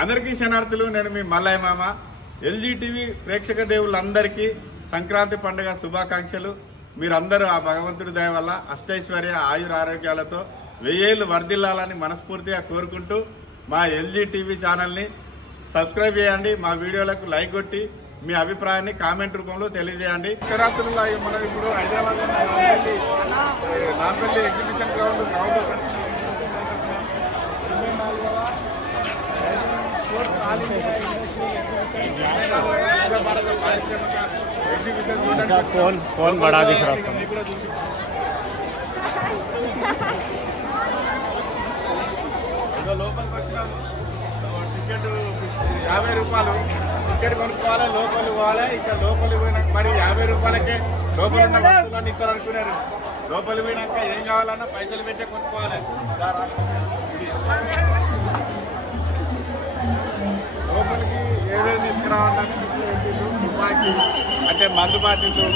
అందరికీ శనార్థులు. నేను మీ మల్లయ్య మామ. ఎల్జీ టీవీ ప్రేక్షక దేవుళ్ళందరికీ సంక్రాంతి పండుగ శుభాకాంక్షలు. మీరందరూ ఆ భగవంతుడి దయ వల్ల అష్టైశ్వర్య ఆయుర ఆరోగ్యాలతో 1000 ఏళ్ళు వర్ధిల్లాలని మనస్ఫూర్తిగా కోరుకుంటూ మా ఎల్జీ టీవీ ఛానల్ని సబ్స్క్రైబ్ చేయండి. మా వీడియోలకు లైక్ కొట్టి మీ అభిప్రాయాన్ని కామెంట్ రూపంలో తెలియజేయండి. శివరాత్రుల్లో మనం ఇప్పుడు హైదరాబాద్ నాంపల్లి ఎగ్జిబిషన్ గ్రౌండ్ कौन बड़ा दिख रहा था? లోపలికి వచ్చినాము. టికెట్ 50 రూపాయలు. టికెట్ కొనుక్కోవాలి, లోపలికి పోవాలి. ఇక్కడ లోపలికి పోయినాక మరి 50 రూపాయలకే లోపల ఉన్న వస్తువులన్నీ ఇస్తారు అనుకున్నారు. లోపలికి పోయినాక ఏం కావాలన్నా పైసలు పెట్టే కొనుక్కోవాలి. లోపలికి ఏదైనా తీసుకురావాలని తుపాకీ అంటే మందు బాటిల్లు,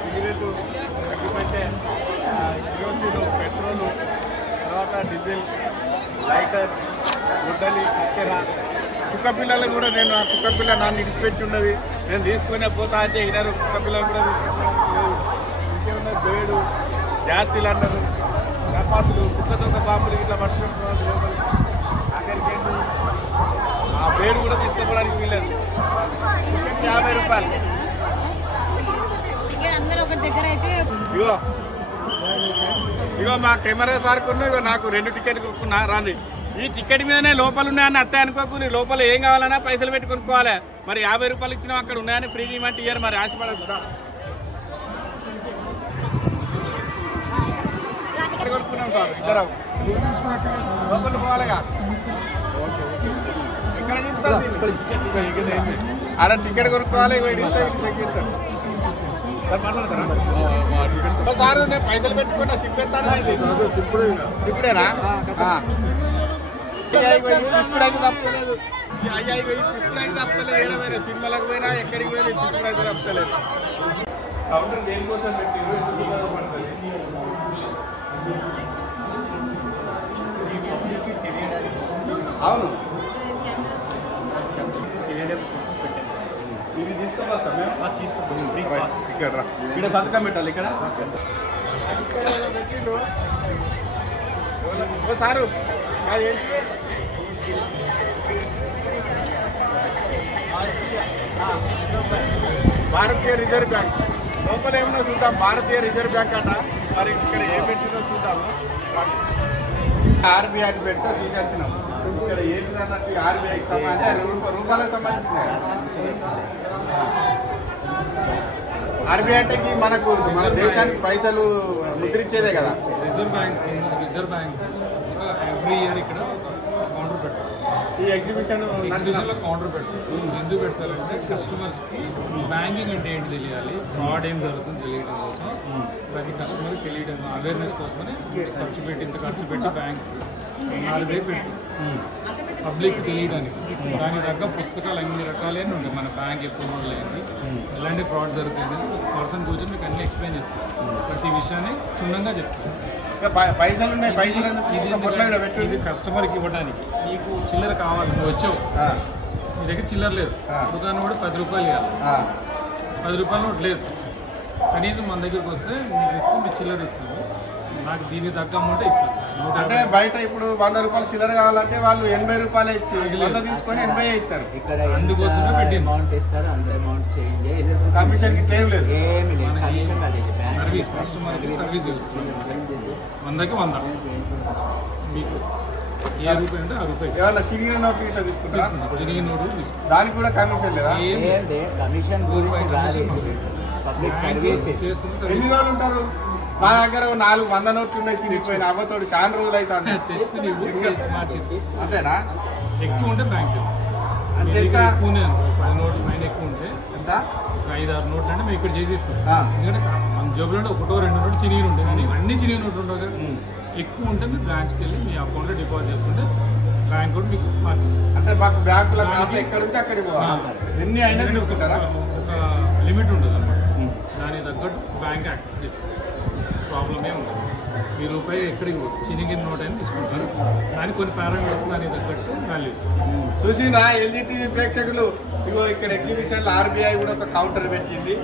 సిగరెట్, అగ్గిపెట్టె, కిరోసిన్, పెట్రోలు, తర్వాత డీజిల్, లైటర్, గుడ్డలి, చక్కెర. కుక్క పిల్లలు కూడా నేను ఆ కుక్క పిల్ల నన్ను ఇడిచిపెట్టి ఉన్నది. నేను తీసుకునే పోతా అంటే ఇనరు. కుక్క పిల్లలు కూడా తీసుకున్నారు. ఇంకేమన్నా బేడు, గ్యాస్ సిలిండరు, చపాతీలు, కుక్కతో ఒక బాంబులు ఇట్లా పట్టుకుంటున్నారు లోపలికి. అక్కడికి ఏంటి ఆ బేడు కూడా తీసుకోవడానికి వీలేదు. 50 రూపాయలు. ఇగో మా కెమెరా సార్ కొన్నా. ఇగో నాకు 2 టికెట్ కొనుక్కున్నా. రాండి. ఈ టికెట్ మీదనే లోపల ఉన్నాయని అత్తే అనుకోకు. నీ లోపల ఏం కావాలన్నా పైసలు పెట్టి కొనుక్కోవాలి. మరి 50 రూపాయలు ఇచ్చినా అక్కడ ఉన్నాయని ఫ్రీ ఇవ్వమంటే ఇయ్యారు. మరి ఆశపడదు కదా. కొనుక్కున్నాం సార్ ఇద్దరం. లోపల పోవాలిగా. ఆడ టికెట్ కొనుక్కోవాలి. తగ్గిస్తారు సార్. నేను పైసలు పెట్టుకున్నా సిప్పేస్తాను. ఇప్పుడేనా తీసుకోవడానికి తప్పలేదు. తీసుకోవడానికి తప్పలేదు. ఏడమైనా సినిమాలకు పోయినా ఎక్కడికి పోయినా తీసుకోవడానికి తప్పలేదు. కౌంటర్ దేనికోసం పెట్టింది. అవును ఇది తీసుకోవస్తా మేము తీసుకుంటాం. ఇక్కడ రా. ఇక్కడ సంతకం పెట్టాలి. ఇక్కడ పెట్టిండు సారు. భారతీయ రిజర్వ్ బ్యాంక్ లోపల ఏమన్నా చూద్దాం. భారతీయ రిజర్వ్ బ్యాంక్ అట. మరి ఇక్కడ ఏం పెట్టిందో చూద్దాము. ఆర్బీఐ అని పెడితే చూసాల్సినాం. ఇక్కడ ఏంటి అన్నట్టు ఆర్బీఐకి సంబంధించి రూపాయలకు సంబంధించింది. ఆర్బీఐ అంటే మనకు మన దేశానికి పైసలు ముద్రించేదే కదా. రిజర్వ్ బ్యాంక్ ఎవ్రీ ఇయర్ ఇక్కడ కౌంటర్ పెట్టారు. ఈ ఎగ్జిబిషన్లో కౌంటర్ పెట్టారు. ఎందుకు పెడతారంటే కస్టమర్స్కి బ్యాంకింగ్ అంటే ఏంటి తెలియాలి, ఫ్రాడ్ ఏం జరుగుతుంది తెలియడం కోసం, ప్రతి కస్టమర్కి తెలియడం అవేర్నెస్ కోసమని ఇంత ఖర్చు పెట్టి బ్యాంక్ RBI పెట్టి పబ్లిక్ తెలియడానికి. దానికి తగ్గ పుస్తకాలు అన్ని రకాలైన ఉంటాయి. మన బ్యాంక్ ఎప్పుడు మొదలైంది, ఎలాంటి ఫ్రాడ్ జరుగుతుంది, పర్సన్ కూర్చొని మీకు అన్ని ఎక్స్ప్లెయిన్ చేస్తారు. ప్రతి విషయాన్ని క్షుణ్ణంగా చెప్తారు. పైసలు ఉన్నాయి. పైసలు ఇది కస్టమర్కి ఇవ్వడానికి. నీకు చిల్లర కావాలి, నువ్వు వచ్చావు, నీ దగ్గర చిల్లర లేదు, దుకాణం కూడా 10 రూపాయలు ఇవ్వాలి. 10 రూపాయలు నోట్ లేదు. కనీసం మన దగ్గరికి వస్తే మీకు ఇస్తే మీకు చిల్లర ఇస్తుంది. నాకు దీనికి తగ్గ అమౌంట్ ఇస్తారు. అంటే బయట ఇప్పుడు 100 రూపాయలు చిల్లర కావాలంటే వాళ్ళు 80 రూపాయలు ఇచ్చి 100 తీసుకొని 80 ఇస్తారు. అందుకోసమే పెట్టింది. కమిషన్ క్లెయిమ్ లేదు. సర్వీస్ కస్టమర్కి సర్వీస్ ఇస్తుంది. 100కి 100 మీకు ఏ రూపాయి అంటే ఆ రూపాయి. ఏమన్నా చిరిగిన నోట్లు ఇట్లా తీసుకుంటారు. చిరిగిన నోట్లు తీసుకుంటారు. దానికి కూడా కమిషన్ లేదా? ఎన్ని రోజులు ఉంటారు? మా దగ్గర 400 నోట్లు ఉన్నాయి. చిరిగిపోయిన అవ్వతోడు చాలా రోజులు అవుతాను. తెచ్చుకుని అంతేనా? ఎక్కువ ఉంటే బ్యాంక్ అంటే ఎక్కువనే 10 నోట్లు పైన ఎక్కువ ఉంటే ఎంత? 5-6 నోట్లు అంటే మేము ఇక్కడ చేసిస్తాం. ఎందుకంటే మన జోబులో 1-2 నోట్లు చినిగి ఉంటాయి. కానీ అన్ని చినిగి నోట్లు ఉండవు కదా. ఎక్కువ ఉంటే మీరు బ్రాంచ్కి వెళ్ళి మీ అకౌంట్లో డిపాజిట్ చేసుకుంటే బ్యాంక్ కూడా మీకు మార్చేస్తారు. అంటే మాకు బ్యాంకులో ఖాతా ఎక్కడ ఉంటే అక్కడికి పోవాలి. ఎన్ని అయినా తీసుకుంటారా? ఒక లిమిట్ ఉంటుంది అన్నమాట. దానికి తగ్గట్టు బ్యాంక్ యాక్ట్ ప్రాబ్లమే ఉండదు. ₹1 ఎక్కడికి చినిగిన నోట్ అని తీసుకుంటారు. దానికి కొన్ని పారామీటర్స్ దానికి తగ్గట్టు వాల్యూస్. చూసినా ఎల్జీటీవీ ప్రేక్షకులు ఇగో ఇక్కడ ఎగ్జిబిషన్లో ఆర్బీఐ కూడా ఒక కౌంటర్ పెట్టింది.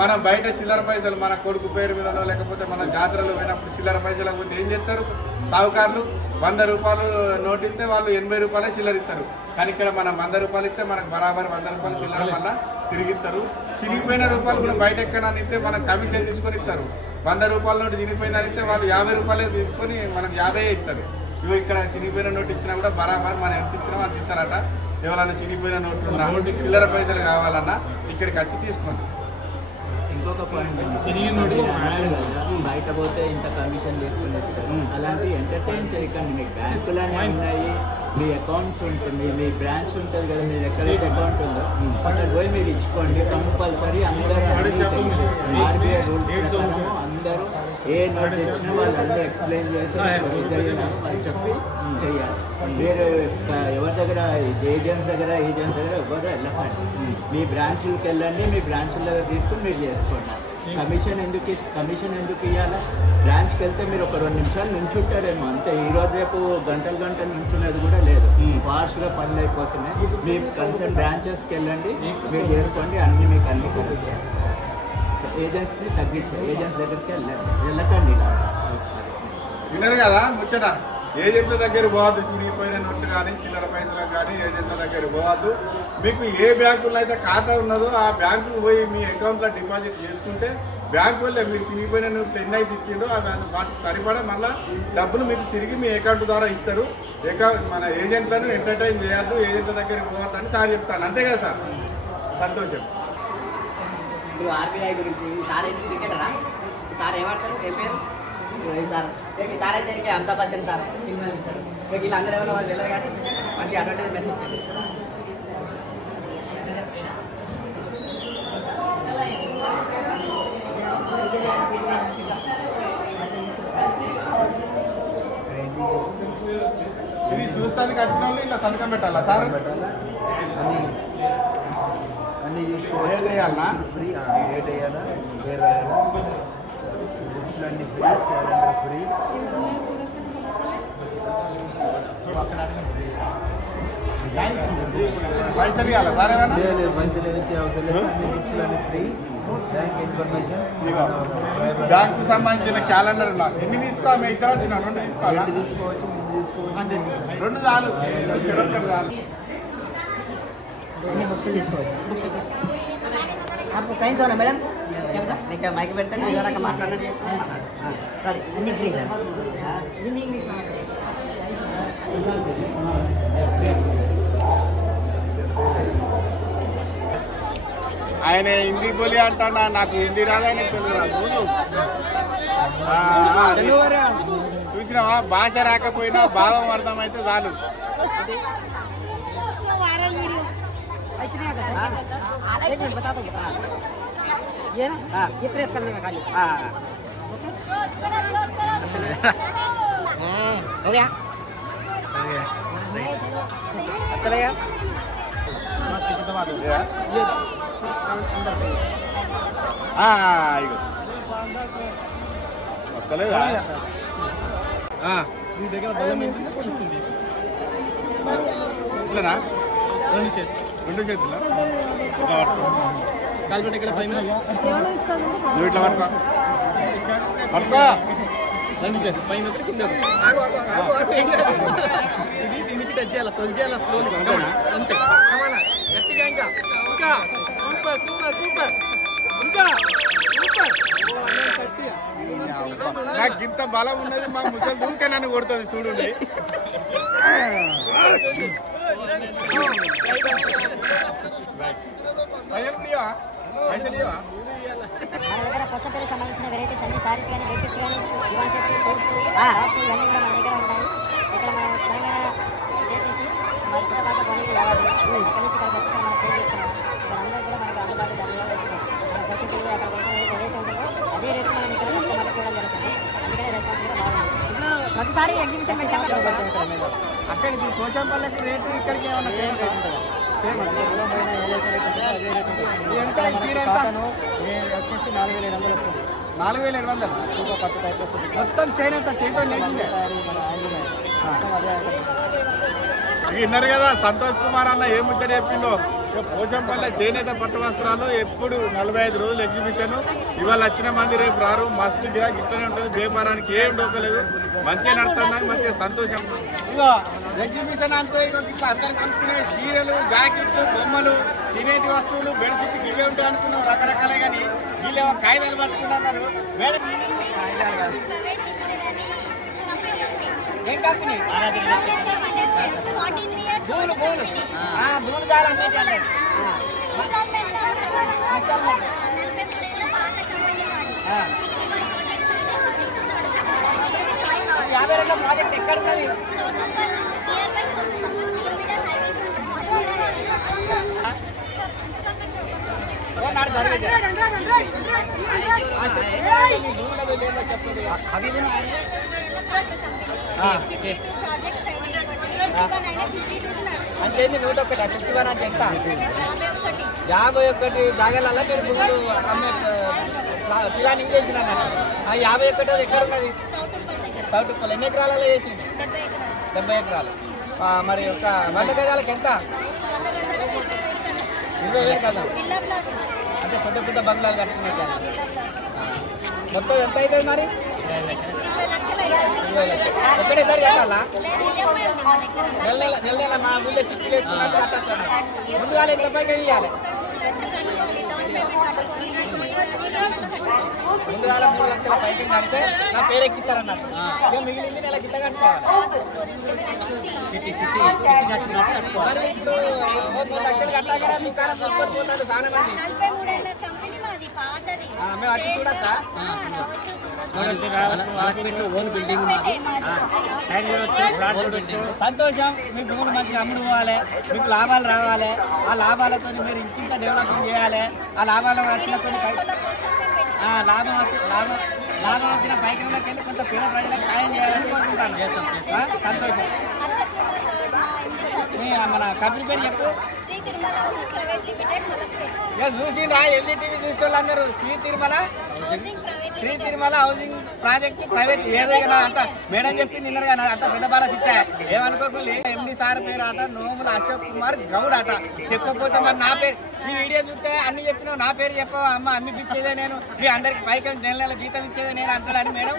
మనం బయట చిల్లర పైసలు మన కొడుకు పేరు మీదనో లేకపోతే మన జాతరలో పోయినప్పుడు చిల్లర పైసలు ముందు ఏం చేస్తారు సావుకారులు, ₹100 నోట్ ఇస్తే వాళ్ళు ₹80 చిల్లర ఇస్తారు. కానీ ఇక్కడ మనం ₹100 ఇస్తే మనకు బరాబర్ ₹100 చిల్లర మళ్ళీ తిరిగిస్తారు. చిరిగిపోయిన రూపాయలు కూడా బయట ఎక్కడని ఇస్తే మనకు కమిషన్ తీసుకొని ఇస్తారు. ₹100 నోటు చినిగిపోయిందని ఇస్తే వాళ్ళు ₹50 తీసుకొని మనకు 50 ఇస్తారు. ఇవి ఇక్కడ చినిగిపోయిన నోటు ఇచ్చినా కూడా బరాబర్ మనం ఎంత ఇచ్చినా వాళ్ళు ఇస్తారట. ఎవరైనా చినిగిపోయిన నోట్లున్నా చిల్లర పైసలు కావాలన్నా ఇక్కడికి వచ్చి తీసుకోండి. ఇంకొక పాయింట్, బయట పోతే ఇంత కమిషన్ తీసుకుని అలాంటి ఎంటర్టైన్ చేయకండి. మీకు బ్యాంకులనే ఉన్నాయి, మీ అకౌంట్స్ ఉంటుంది, మీ బ్రాంచ్ ఉంటుంది కదా, మీరు ఎక్కడైతే అకౌంట్ ఉందో అక్కడ పోయి మీరు ఇచ్చుకోండి. కంపల్సరీ అందరూ ఆర్బీఐ రూల్స్ ప్రకారం అందరూ ఏ నోట్ ఇచ్చినా వాళ్ళందరూ ఎక్స్ప్లెయిన్ చేసి వాళ్ళు చెప్పి చేయాలి. మీరు ఎవరి దగ్గర ఏజెంట్స్ దగ్గర ఎవరు వెళ్ళకండి. మీ బ్రాంచ్లకు వెళ్ళండి, మీ బ్రాంచ్ల దగ్గర తీసుకుని మీరు చేసుకోండి. కమిషన్ ఎందుకు ఇవ్వాలా? బ్రాంచ్కి వెళ్తే మీరు ఒక 2 నిమిషాలు నుంచుంటారేమో అంతే. ఈరోజు రేపు గంటలు నించునేది కూడా లేదు, ఫాస్ట్గా పనులు అయిపోతున్నాయి. మీ కన్సర్న్ బ్రాంచెస్కి వెళ్ళండి, మీరు చేసుకోండి. అన్నీ మీకు అన్ని కరెక్ట్. ఏజెంట్స్ని తగ్గించారు, ఏజెంట్స్ దగ్గరికి వెళ్ళకండి. విన్నారు కదా ముచ్చట. ఏజెంట్ల దగ్గర పోవద్దు, చిరిగిపోయిన నోట్లు కానీ చిల్లర పైసలకు కానీ ఏజెంట్ల దగ్గర పోవద్దు. మీకు ఏ బ్యాంకులో అయితే ఖాతా ఉన్నదో ఆ బ్యాంకుకు పోయి మీ అకౌంట్లో డిపాజిట్ చేసుకుంటే బ్యాంకు వల్లే మీరు చిరిగిపోయిన నోట్లు ఎన్ని అయితే ఇచ్చిందో వాటికి సరిపడా మళ్ళీ డబ్బులు మీకు తిరిగి మీ అకౌంట్ ద్వారా ఇస్తారు. మన ఏజెంట్లను ఎంటర్టైన్ చేయొద్దు, ఏజెంట్ల దగ్గరికి పోవద్దు అని సార్ చెప్తాను. అంతే కదా సార్? సంతోషం. ఇప్పుడు ఆర్బీఐ గురించి సార్ ఏంటి క్రికెటరా? సార్ ఏమంటారు? ఏం పేరు సార్? సార్ అయితే అమితాబ్ బచ్చన్ సార్ సినిమాలు ఇస్తారు. వీళ్ళందరూ ఎవరో వాళ్ళు తెలియదు కానీ మంచి అడ్వర్టైజ్మెంట్ ఇస్తారు. ఇది చూస్తానికి వచ్చిన వాళ్ళు ఇలా సంతకం పెట్టాలా సార్? అన్నీ తీసుకోవాలి. ఫ్రీ డేట్ వేయాలా, పేరు రాయాలా, బుక్స్లు అన్నీ ఫ్రీ, క్యాలెండర్ ఫ్రీ. పైసలు ఇవ్వాలా సార్? లేదు, పైసలు ఇచ్చే అవసరం లేదు. అన్ని బుక్స్లు అన్నీ ఫ్రీ. బ్యాంక్ ఇన్ఫర్మేషన్, బ్యాంకు సంబంధించిన క్యాలెండర్ ఎన్ని తీసుకోవాలి? మీ ఇద్దరు వచ్చిన 2 తీసుకోవాలి. 2 తీసుకోవచ్చు, 3 తీసుకోవచ్చు. 2 చాలు, 2 చాలు. आपको कहीं से होना मैडम? नहीं माइक बैठते हैं जरा का मारना नहीं अन्नी फ्री है हिंदी इंग्लिश ఆయన హిందీ బోలి అంటాడా? నాకు హిందీ రాదని చూసినావా? భాష రాకపోయినా భావం అర్థమైతే చాలు. वायरल वीडियो ऐसे नहीं आता एक मिनट बता दो ये ना हाँ ये प्रेस करने में खाली हाँ हो गया चलेगा ఇగో వస్తలేదా? మీ దగ్గర బలం ఏంటంటే తెలుస్తుంది. ఇట్లనా? 2 చేతులు, 2 చేతుల కాలు పెట్టి ఇక్కడ 5 మినిట్స్ నువ్వు ఇట్లా పట్టుకో, పట్టుకో. 2 చేతులు పైన కింద ఇది దీనికి టచ్ చేయాలి, తొలి చేయాలి స్లోలీ. అంతే గట్టిగా ఇంకా ఇంకా సూపర్ సూపర్ సూపర్ ఇంకా సూపర్. నాకు ఇంత బలం ఉన్నది, మా ముసలి దూకే నన్ను కొడుతుంది చూడండి. మన దగ్గర కొత్త పెళ్లి సంబంధించిన వెరైటీస్ అన్ని సారీస్ కానీ బెడ్షీట్స్ కానీ దివాన్ సెట్స్ సూట్స్ ఇవన్నీ కూడా మన దగ్గర ఉంటాయి. ఇక్కడ మన తెలంగాణ స్టేట్ నుంచి మరి పుట్టపాక పనులు కావాలి ఇక్కడ నుంచి ఇక్కడ వచ్చి మనం సేల్ చేస్తున్నాం. ఇక్కడ అందరూ కూడా మనకి అందుబాటు ధరలో వస్తున్నాం. మన బెడ్షీట్లు అక్కడ కొంచెం ఏదైతే ఉంటుందో అదే రేటు మనం ఇక్కడ కస్టమర్లకు కూడా జరుగుతుంది. అందుకనే రెస్పాన్స్ కూడా బాగుంది. ఇప్పుడు ప్రతిసారి ఎగ్జిబిషన్ పెట్టాము. అక్కడికి పోచంపల్లికి రేటు ఇక్కడికి ఏమన్నా సేమ్ రేట్ ఉంటుందా? వచ్చేసి 4,700 వస్తుంది. 4700 మొత్తం చైన్ ఎంత చేతితో నేర్చిందే విన్నారు కదా సంతోష్ కుమార్ అన్న ఏం ముచ్చట చెప్పిందో. పోచంపల్లి చేనేత పట్టు వస్త్రాలు ఎప్పుడు 45 రోజులు ఎగ్జిబిషన్. ఇవాళ వచ్చిన మంది రేపు రారు. మస్తు గిరాకీ ఇట్లనే ఉంటుంది. వ్యాపారానికి ఏం డోకలేదు. మంచిగా నడుతున్నాయి. మంచిగా సంతోషం. ఇక ఎగ్జిబిషన్ అంతా ఇక అందరికి అనుకునే చీరలు, జాకెట్లు, బొమ్మలు, తినేటి వస్తువులు, బెడ్షీట్ ఇవే ఉంటాయి అనుకున్నాం రకరకాలే. కానీ వీళ్ళేమో కాగితాలు పట్టుకున్నారు. ఏం కంపెనీ దూలు దూలు దూలు కావాలంటే 52 ప్రాజెక్ట్ ఎక్కడ ఉన్నది? అంటే 101 51 అంటే ఎంత? 51 జాగాలలో మీరు భూములు అమ్మే ప్లానింగ్ చేసినా. 51 ఎక్కడ ఉన్నది? చౌటుప్పల్. ఎన్ని ఎకరాలలో వేసింది? 70 ఎకరాలు. మరి ఒక 100 గజాలకు ఎంత? 20,000 కదా. అంటే పెద్ద పెద్ద బంగ్లాలు కట్టుకునే కానీ మొత్తం ఎంత అవుతుంది మరి? 20 లక్షలు. ఒక్కడేసారి కట్టాలా? నెల నెల మా ఊళ్ళో చిక్కులు వేసుకున్నట్టు కట్టాను. ముందుగా ఎంత పైకి ఇవ్వాలి? ముందుగా 3 లక్షల పైకి కడితే నా పేరు ఎక్కిస్తారన్నట్టు. ఇక మిగిలింది నెల గిట్ట కట్టుకోవాలి. మరి ఇప్పుడు 3 లక్షలు కట్టాక దుకాణం తీసుకొని పోతాడు చాలా మంది. మేము వచ్చి చూడచ్చా? సంతోషం. మీ భూములు మంచిగా అమ్ముడు పోవాలి. మీకు లాభాలు రావాలి. ఆ లాభాలతో మీరు ఇంకింత డెవలప్మెంట్ చేయాలి. ఆ లాభాలు వచ్చిన లాభం వచ్చిన పైకి వెళ్ళి కొంత పేద ప్రజలకు సాయం చేయాలని కోరుకుంటాను. సంతోషం. మన కంపెనీ పేరు చెప్పు. చూసిండ్రా ఎల్ఈటీవీ చూసిన వాళ్ళందరూ Sri Tirumala housing project private ఏదైనా అంట మేడం చెప్పింది నిన్నారు కదా అంత పెద్ద బాలస్ ఇచ్చా. ఏమనుకోకుండా ఎండి సార్ పేరు అట నోముల అశోక్ కుమార్ గౌడ్ అట. చెప్పకపోతే మరి నా పేరు ఈ వీడియో చూస్తే అన్ని చెప్పినావు నా పేరు చెప్పావు. అమ్మ అమ్మి ఇచ్చేదే నేను, మీ అందరికి పైకి నెల జీతం ఇచ్చేదే నేను అంటాడని మేడం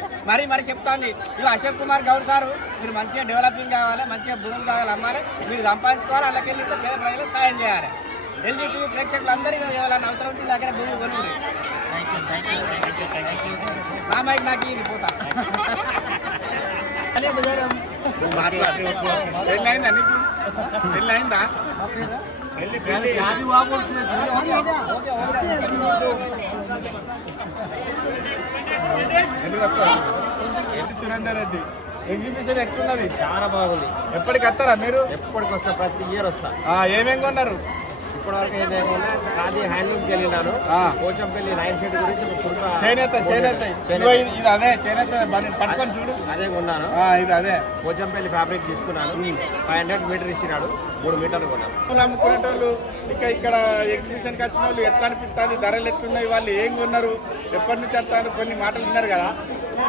మరి చెప్తాంది. ఇవి అశోక్ కుమార్ గౌడ్ సారు మీరు మంచిగా డెవలపింగ్ కావాలి, మంచిగా భూములు కావాలి, అమ్మాలి, మీరు సంపాదించుకోవాలి, అలాకెళ్ళి పేద ప్రజలకు సాయం చేయాలి. ఎల్జీటీవీ ప్రేక్షకులు అందరికీ ఎవరైనా అవసరం ఉంటే దగ్గర భూమి కొనుగోలు రామాయికి నాకు ఇది పోతా. పెళ్ళయిందా నీకు? పెళ్ళయిందా? సురేందర్ రెడ్డి ఎగ్జిబిషన్ ఎట్లున్నది? చాలా బాగుంది. ఎప్పటికి వస్తారా మీరు? ఎప్పటికి వస్తా, ప్రతి ఇయర్ వస్తా. ఏమేమి కొన్నారు? ఇప్పటివరకు ఏదేమన్నా ఖాదీ హ్యాండ్లూమ్కి వెళ్ళినాను. పోచంపల్లి రైన్ షెడ్ గురించి చేనేత ఇది అదే చేనేత పట్టుకొని చూడు. అదే కొన్నాను. ఇది అదే పోచంపల్లి ఫ్యాబ్రిక్ తీసుకున్నాను. 500 మీటర్ ఇచ్చినాడు. 3 మీటర్లు కొన్నాను. అమ్ముకునేటోళ్ళు ఇక్కడ ఎగ్జిబిషన్కి వచ్చిన వాళ్ళు ఎట్లా అనిపిస్తుంది, ధరలు ఎట్లున్నాయి, వాళ్ళు ఏం కొన్నారు, ఎప్పటి నుంచి వస్తారు, కొన్ని మాటలు విన్నారు కదా.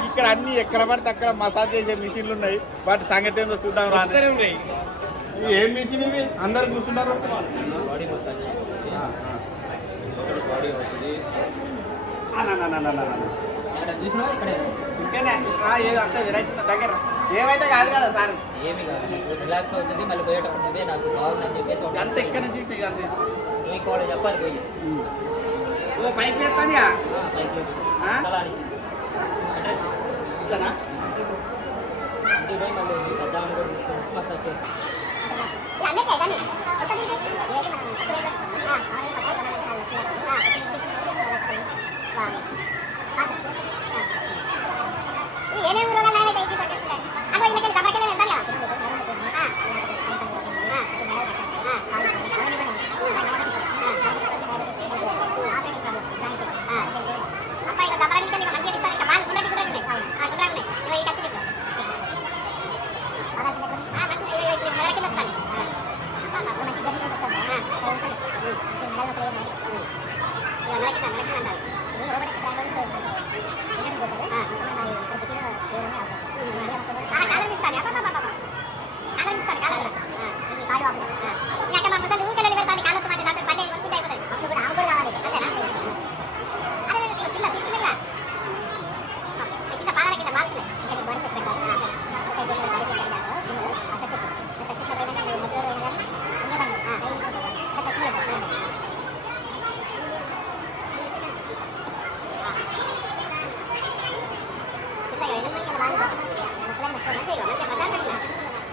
ఇక్కడ అన్ని ఎక్కడ పడితే అక్కడ మసాజ్ చేసే మిషన్లు ఉన్నాయి. వాటి సంగతి ఏందో చూద్దాం రా. ఏం మిషన్ ఇవి? అందరు కూర్చున్నారు. దగ్గర ఏమైతే కాదు కదా సార్, ఏమి కాదు, రిలాక్స్ అవుతుంది. మళ్ళీ పోయేటప్పుడు నాకు బాగుందని చెప్పేసి అంత ఇక్కడ నుంచి మీకు వాళ్ళు చెప్పాలి పోయి ఓ పైకి చేస్తాను ఇంటికి పోయి మళ్ళీ పెద్దామని కూడా తీసుకొని మసాజ్ చేయాలి.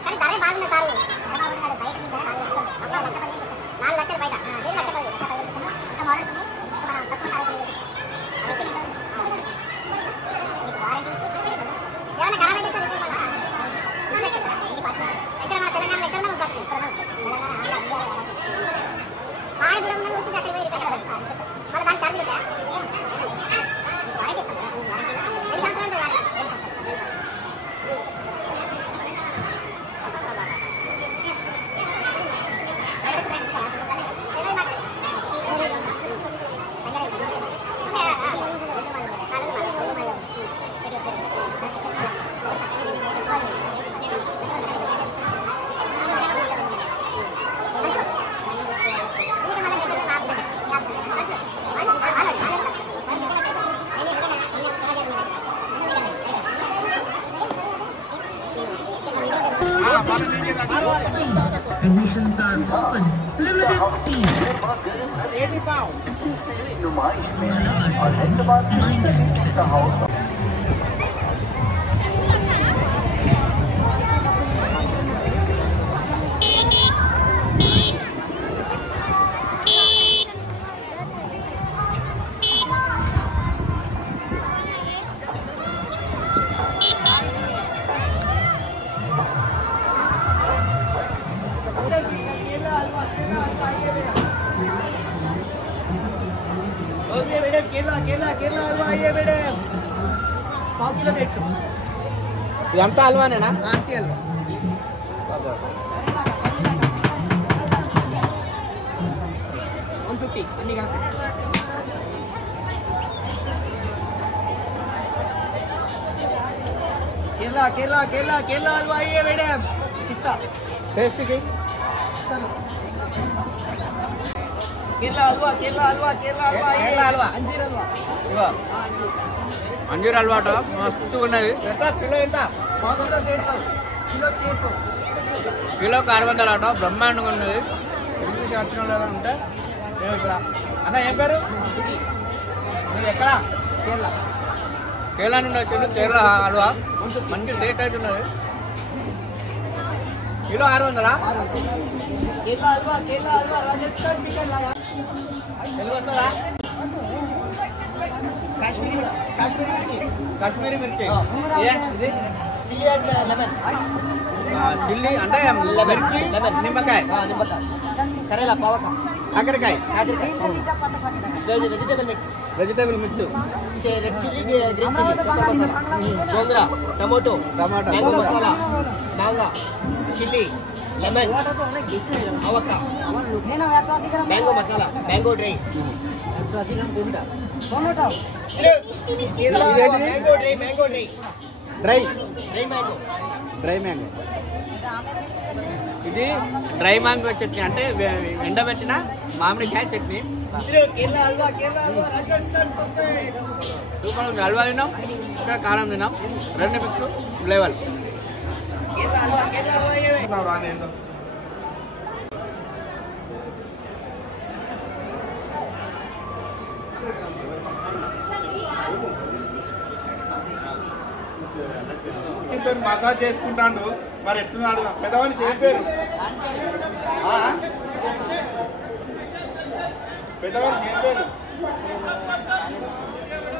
కానీ ధరే బాగుంది సార్ బయట 4 లక్షలు బయట 2 లక్షలు ఇంకా మోడల్స్ ఉన్నాయి మనం తక్కువ వారంటీ ఏమైనా ఖరాబ్ అయితే ఎక్కడ మన తెలంగాణలో ఎక్కడ బాగా దూరం ఉన్న ఊరికి అక్కడ పోయి రిపేర్ మన దాని ఛార్జీలు ఉంటాయా వారంటీ ఇస్తాం ఎన్ని సంవత్సరాలు ఉంటుంది Admissions are open. Limited seats. 80 pounds. ఇదంతా హల్వానేనా? హల్వా 150 అన్ని కాదు. కేరళ హల్వా అయ్యే మేడం ఇస్తా టేస్ట్కి కేరళ హల్వా అంజీర్ హల్వా అంజూర్ హల్వాట మస్తు ఉన్నది. ఎంత కిలో? ఎంత? కిలో 150 కిలో 600 కిలోకి 600 ఆట. బ్రహ్మాండంగా ఉన్నది. ఇంటికి వచ్చిన వాళ్ళు ఉంటే మేము ఇక్కడ అన్న ఏం పేరు? మీరు ఎక్కడ? కేరళ నుండి వచ్చింది. కేరళ హల్వా మంచి టేస్ట్ అయితే ఉన్నది. కిలో 600. కేరళ హల్వా రాజస్థాన్ చికెన్ లాగా తెలుగు వస్తుందా? కాశ్మీరీ మిర్చి ఇది చిల్లీ అండ్ లెమన్ చిల్లీ అంటే మిర్చి నిమ్మకాయ కరేలా పావక కాకరకాయ vegetable mix red chilli green chilli gongura tomato mango masala mango chilli lemon అవక mango masala mango dry dry mango ఇది డ్రై మ్యాంగో చట్నీ అంటే ఎండబెట్టిన మామిడికాయ చట్నీ. సూపర్ హల్వా తిన్నాం, ఇంకా కారం తిన్నాం, 2 మిక్స్ ఫ్లేవర్. మసాజ్ చేసుకుంటాడు. మరి ఎట్లున్నాడు పెద్దవాడిని చెప్పారు? పెద్దవాడిని చెప్పారు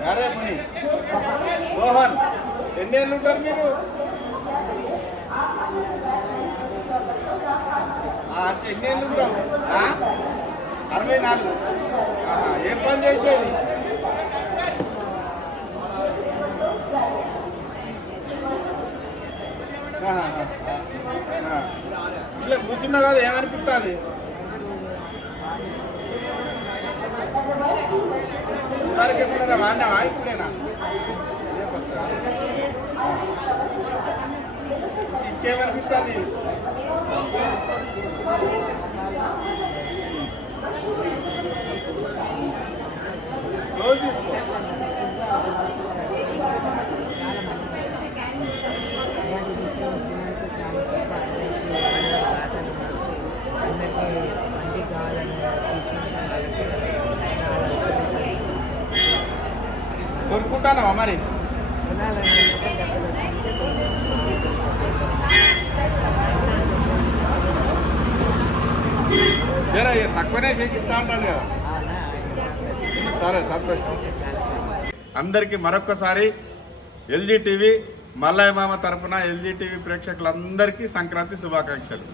అరే ముని రోహన్. ఎన్ని ఏళ్ళు ఉంటారు మీరు? అంటే ఎన్ని ఏళ్ళు ఉంటారు? 64. ఏం పని చేసేది? ఇట్లా కూర్చున్నా కదా ఏమనిపిస్తుంది? ఇవరికి ఎప్పుడైనా వాడినావా? ఇప్పుడేనా? ఇంకేమనిపిస్తుంది? రోజు తీసుకో. కొనుక్కుంటానవా మరి? జరా తక్కువనే చేసిస్తా అంటాడు కదా. సరే సంతోషం. అందరికీ మరొక్కసారి ఎల్జీ టీవీ మల్లయ్య మామ తరపున ఎల్జీ టీవీ ప్రేక్షకులందరికీ సంక్రాంతి శుభాకాంక్షలు.